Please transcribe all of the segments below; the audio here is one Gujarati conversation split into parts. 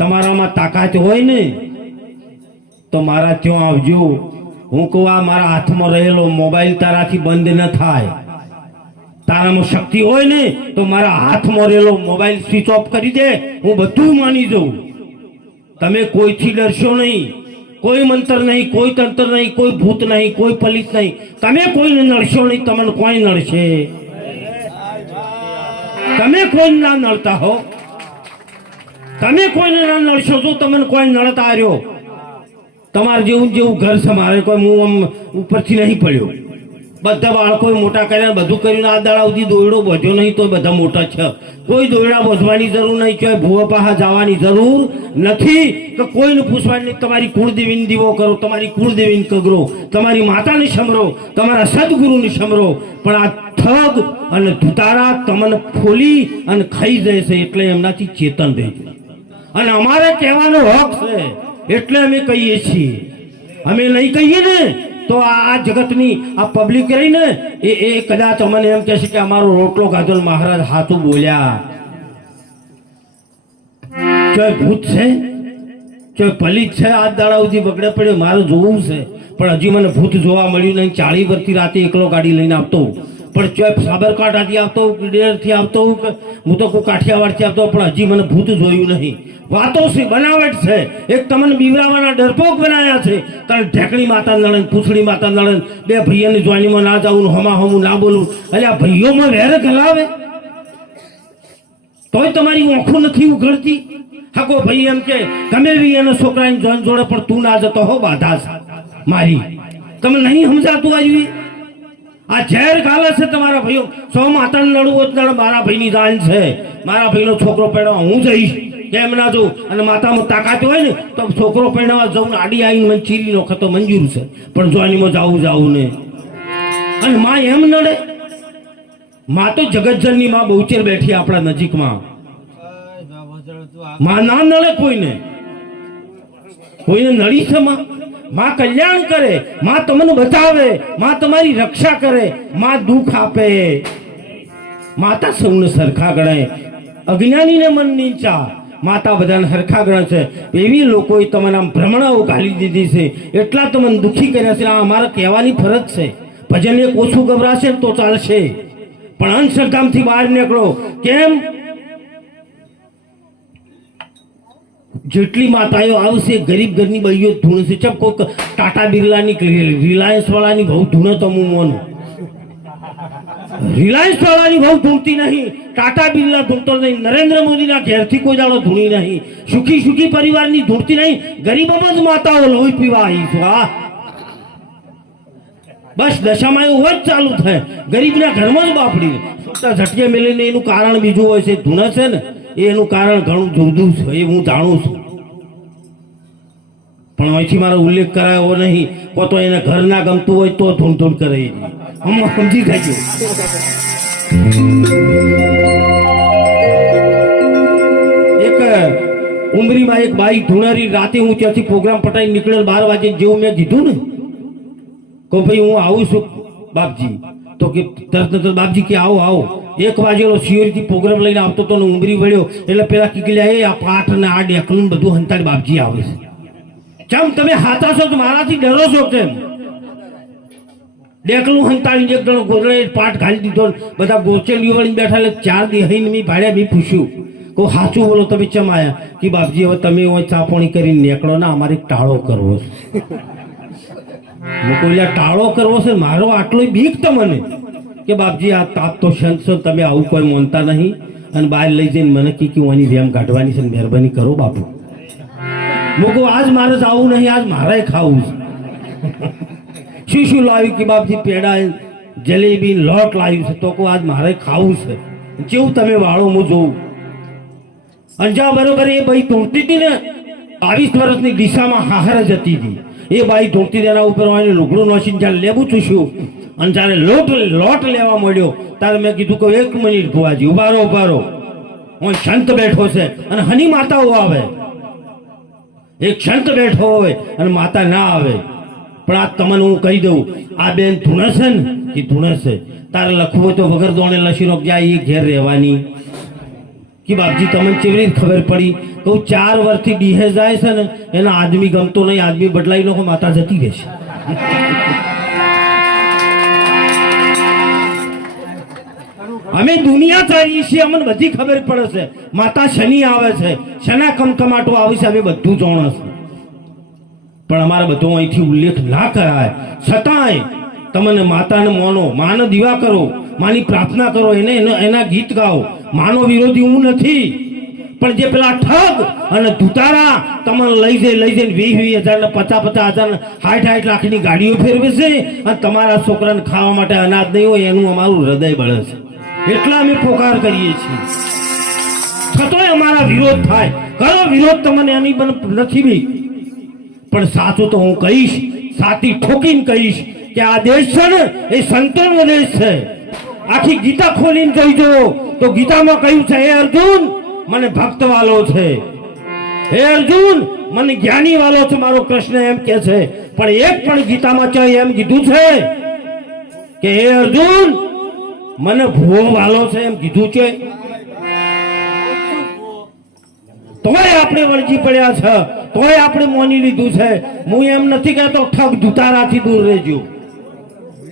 તમારામાં તાકાત હોય ને, તો મારા ત્યાં આવજો. હું કહું મારા હાથમાં રહેલો મોબાઈલ તારાથી બંધ ન થાય. તારામાં શક્તિ હોય ને, તો મારા હાથમાં રહેલો મોબાઈલ સ્વિચ ઓફ કરી દે. હું બધું માની જઉં. તમે કોઈથી ડરશો નહીં. કોઈ મંત્ર નહીં, કોઈ તંત્ર નહીં, કોઈ ભૂત નહીં, કોઈ પલિત નહીં. તમે કોઈને નડશો નહીં, તમને કોઈ નડશે. તમે કોઈ ના નડતા હો? તમે કોઈને ના નડશો તો તમને કોઈ નડતા રહ્યો, તમારે જેવું જેવું ઘર છે મારે કોઈ હું આમ ઉપરથી નહીં પડ્યો. બધા બાળકોએ મોટા કર્યા, બધું કર્યું આ દાડા સુધી દોયડો બધ્યો નહીં તો બધા મોટા છે. કોઈ દોયડા બોધવાની જરૂર નહીં કે ભૂવા પાહા જવાની જરૂર નથી કે કોઈને પૂછવાની તમારી કુળદેવીને દીવો કરો, તમારી કુળદેવીને કગરો, તમારી માતાને સમરો, તમારા સદગુરુને સમરો, પણ આ ઠગ અને ધુતારા તમને ફોલી અને ખાઈ જાય છે, એટલે એમનાથી ચેતન રહેજો અને અમારે કહેવાનો હક છે. એટલે અમે કહીએ છીએ. અમે નહીં કહીએ ને, તો આ જગતની, આ પબ્લિક રહી ને એ એ કદાચ અમને એમ કહેશે કે અમારો રોટલો ખાધો મહારાજ હાથું બોલ્યા. ક્યાંય ભૂત છે? ક્યાંય પલિત છે? આ દાડા સુધી બગડે પડ્યો મારે જોવું છે. પણ હજી મને ભૂત જોવા મળ્યું નહીં. ચાળી વર્ષથી રાતે એકલો ગાડી લઈને આવતો. પણ ચોય સાબરકાંઠાથી આવતો ડેરથી આવતો કે હું તો કોઈ કાઠિયાવાડથી આવતો પણ હજી મને ભૂત જોયું નહીં. વાતો છે બનાવટ છે? એક તમને બીવરાવાના ડરપોક બનાવ્યા છે. કારણ ઢેકણી માતા નળન, પૂછડી માતા નળન, બે ભૈયાની જોઈનીમાં ના જાઉં હમા હમું ના બોલું. એટલે આ ભાઈઓમાં વેર ગલાવે? તોય તમારી ઓંખું નથી ઉઘડતી? હાકો ભાઈ એમ કે, તમે બી એના છોકરાની જોઈન જોડે પણ તું ના જતો હો, બાધા મારી. તમે નહીં સમજાતું આવી આ ઝેર ગાલે છે તમારા ભાઈઓ. સો માતા નડવું જ નડે. મારા ભાઈની જાન છે. મારા ભાઈનો છોકરો પહેરવા હું જઈશ. કેમ ના જઉં? અને માતામાં તાકાત હોય ને તો છોકરો પહેરવા જવું આડી આવીને મને ચીરી નો ખતો મંજૂર છે. પણ જોઈનીમાં જાવું જાવું ને. અને માં એમ નડે માં તો જગતજનની માં બહુચેર બેઠી આપણા નજીકમાં. માં ના નડે કોઈને. કોઈને નડી છે માં? માં કલ્યાણ કરે, માં તમને બચાવે, માં તમારી રક્ષા કરે, માં દુઃખ આપે. માતા સૌને સરખા ગણાય અજ્ઞાનીને મન નીચા. માતા બધાને સરખા ગણે છે. એવી લોકોએ તમને આમ ભ્રમણાઓ ઘાલી દીધી છે. એટલા તમને દુઃખી કર્યા છે. આ અમારે કહેવાની ફરજ છે. ભજન એક ઓછું ગભરાશે તો ચાલશે. પણ અંધશ્રદ્ધામથી બહાર નીકળો. કેમ? જેટલી માતાઓ આવશે, ગરીબ ઘરની બહીઓ ધૂણશે. ચમ કોઈક ટાટા બિરલાની રિલાયન્સ વાળાની બહુ ધૂણે તો મોનું. રિલાયન્સ વાળાની બહુ ધૂણતી નહીં. ટાટા બિરલા ધૂણતો નહીં. નરેન્દ્ર મોદીના ઘેરથી કોઈ જાણો ધૂણી નહીં. સુખી સુખી પરિવારની ધૂણતી નહીં. ગરીબોમાં જ માતાઓ લોહી પીવા આવી છું આ બસ, દશામાં એવું જ ચાલુ થાય. ગરીબના ઘરમાં જ બાપડી. છૂટા ઝટકે મેલીને એનું કારણ બીજું હોય છે, ધૂણે છે ને. એનું કારણ ઘણું જુદું છે, એ હું જાણું છું. પણ અહીંથી મારો ઉલ્લેખ કરાયો નહીં, કો તો એને ઘર ના ગમતું હોય તો ધૂણ ધૂણ કરે હમણાં સમજી જાય એક, ઉમરીમાં એક બાઈ ધૂણારી રાતે હું ત્યાંથી પ્રોગ્રામ પટાઈ નીકળેલ બાર વાગે જેવું મેં કીધું ને, કહું ભાઈ હું આવું છું, બાપજી. તો કે તરત, બાપજી કે આવો આવો. એક વાગેલો સિયોરીથી પ્રોગ્રામ લઈને આવતો તો ઉમરી વળ્યો. એટલે પેલા કીકલ્યા એ આ પાઠ ને આ ડેકલું બધું હંતાડ બાપજી આવે છે. ચમ તમે હાથા છો મારાથી ડરો છો કેમ? ડેકલું હંતાડીને એક જણો ગોદડે પાઠ ઘાલી દીધો બધા ગોચેલીઓ વળીને બેઠા એટલે ચાર દિહાઈને મેં ભાડ્યા મેં પૂછ્યું. કહું સાચું બોલો તમે ચમ આયા? કે બાપજી હવે તમે હવે ચાપણી કરીને નીકળો ને અમારે ટાળો કરવો છે. હું કહું "લ્યા, ટાળો કરવો છે મારો આટલો બીક તમને કે બાપજી, આ તાપ તો છો તમે આવું કોઈ માનતા નહીં અને બહાર લઈ જઈને મને કી કે ઓની વેમ કાઢવાની છે મહેરબાની કરો બાપુ. કહું, આજ મારે આવું નહીં, આજ મારે ખાવું છે. શું શું લાવ્યું કે બાપજી, પેડા જલેબી લોટ લાવ્યું છે, તો કહું, આજ મારે ખાવું છે. કેવું તમે વાળો હું જોઉં અંજા બરોબર એ ભાઈ તૂટતી હતી ને, બાવીસ વર્ષની દિશામાં હાહર જ હતી એ બાઈ ધોતી તેના ઉપર આવીને લુગડું નોસીને જ્યારે લેવું ચૂસ્યું અને જ્યારે લોટ લોટ લેવા મળ્યો ત્યારે મેં કીધું કે એક મિનિટ ભુવાજી ઉભારો ઉભારો હું સંત બેઠો છે અને હની માતાઓ આવે. એક સંત બેઠો હોય અને માતા ના આવે. પણ આ તમને હું કહી દઉં, આ બેન ધૂણસ છે ને કે ધૂણસ. છે તારે લખવું તો વગર દોણે લસીનો ક્યાં એ ઘેર રહેવાની? કે બાપજી, તમને કેવી રીતે ખબર પડી? કહું, ચાર વર્ષથી ડીહે જાય છે ને, એના આદમી ગમતો નહીં, આદમી બદલાઈ લોકો માતા જતી રહેશે. અમે દુનિયા ચાલીએ છીએ, અમને બધી ખબર પડે છે. માતા શનિ આવે છે, શના કમકમાટો આવે છે, અમે બધું જાણો છે પણ અમારે બધો અહીંથી ઉલ્લેખ ના કરાય. છતાંય તમને માતાને મોનો, માન દીવા કરો, માની પ્રાર્થના કરો એનો- એના ગીત ગાઓ. માનો વિરોધી હું નથી. પણ જે પેલા ઠગ અને ધુતારા તમને લઈ જઈ, લઈ જઈને વીસ વીસ હજાર ને પચાસ પચાસ હજાર હાઠ હાઠ લાખની ગાડીઓ ફેરવે છે અને તમારા છોકરાને ખાવા માટે અનાજ નહીં હોય, એનું અમારું હૃદય બળે છે. એટલા અમે પોકાર કરીએ છીએ. છતોય અમારા વિરોધ થાય. કરો વિરોધ તમને એની પણ નથી બી. પણ સાચું તો હું કહીશ, સાચી ઠોકીને કહીશ કે આ દેશ છે ને, એ સંતોનો દેશ છે. આખી ગીતા ખોલીને જોઈજો તો ગીતામાં કહ્યું છે, હે અર્જુન, મને ભક્ત વાલો છે. હે અર્જુન, મને જ્ઞાની વાલો છે. મારો કૃષ્ણ એમ કે છે, પણ એક પણ ગીતામાં ચાહે એમ કીધું છે કે, હે અર્જુન, મને ભૂવો વાલો છે. એમ કીધું છે. તોય આપણે વળગી પડ્યા છે, તોય આપણે મોની લીધું છે. હું એમ નથી કહેતો, ઠગ ધુતારાથી દૂર રહેજો.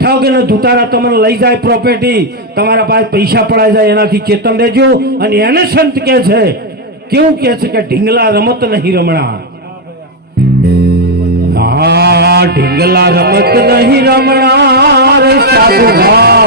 ઠગ અને ધુતારા તમને લઈ જાય પ્રોપર્ટી તમારા પાસે પૈસા પડાઈ જાય, એનાથી ચેતન રહેજો. અને એને સંત કે છે, કેવું કે છે કે ઢીંગલા રમત નહીં રમણા. હા, ઢીંગલા રમત નહીં રમણા સાધુ